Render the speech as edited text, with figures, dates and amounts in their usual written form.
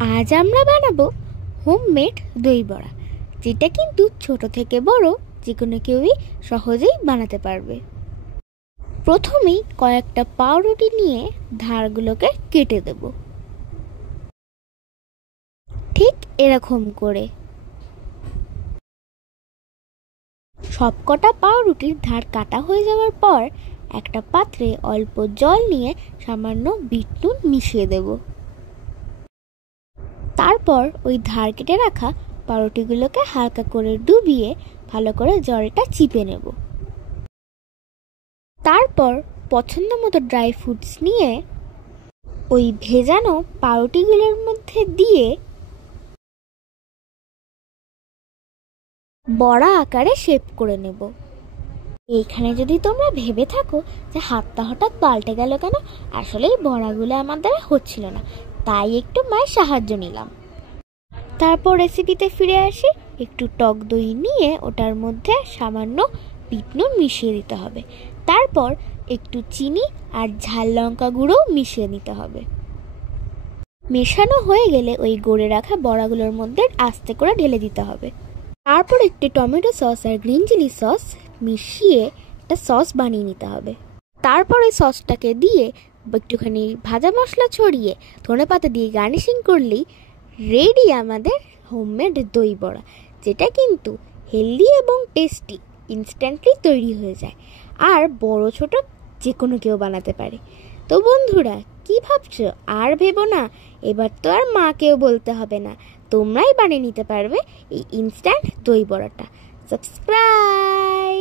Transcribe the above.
আজ আমরা বানাবো হোমমেড দই বড়া, যেটা কিন্তু ছোট থেকে বড় যে কোনো কেউই সহজেই বানাতে পারবে। প্রথমেই কয়েকটা পাউরুটি নিয়ে ধারগুলোকে কেটে দেব, ঠিক এরকম করে। সবকটা পাউরুটির ধার কাটা হয়ে যাওয়ার পর একটা পাত্রে অল্প জল নিয়ে সামান্য বিট নুন মিশিয়ে দেব। তারপর ওই ধার কেটে রাখা পাউরুটিগুলোকে হালকা করে ডুবিয়ে ভালো করে জলটা চিপে নেব। তারপর পছন্দ মতো ড্রাই ফ্রুটস নিয়ে ওই ভেজানো পাউরুটিগুলোর মধ্যে দিয়ে বড়া আকারে শেপ করে নেব। এইখানে যদি তোমরা ভেবে থাকো যে হাতটা হঠাৎ পাল্টে গেল কেন, আসলে এই বড়াগুলো আমার দ্বারা হচ্ছিল না, তাই একটু মায়ের সাহায্য নিলাম। তারপর রেসিপিতে ফিরে আসি। একটু টক দই নিয়ে ওটার মধ্যে সামান্য বিট নুন মিশিয়ে দিতে হবে। তারপর একটু চিনি আর ঝাল লঙ্কা গুঁড়োও মিশিয়ে নিতে হবে। মেশানো হয়ে গেলে ওই গড়ে রাখা বড়াগুলোর মধ্যে আস্তে করে ঢেলে দিতে হবে। তারপর একটি টমেটো সস আর গ্রিন চিলি সস মিশিয়ে একটা সস বানিয়ে নিতে হবে। তারপর ওই সসটাকে দিয়ে একটুখানি ভাজা মশলা ছড়িয়ে ধনেপাতা দিয়ে গার্নিশিং করলেই রেডি আমাদের হোমমেড দই বড়া, যেটা কিন্তু হেলদি এবং টেস্টি, ইনস্ট্যান্টলি তৈরি হয়ে যায় আর বড় ছোট যে কোনো কেউ বানাতে পারে। তো বন্ধুরা, কি ভাবছো? আর ভেবো না, এবার তো আর মাকেও বলতে হবে না, তোমরাই বানিয়ে নিতে পারবে এই ইনস্ট্যান্ট দই বড়াটা। সাবস্ক্রাইব।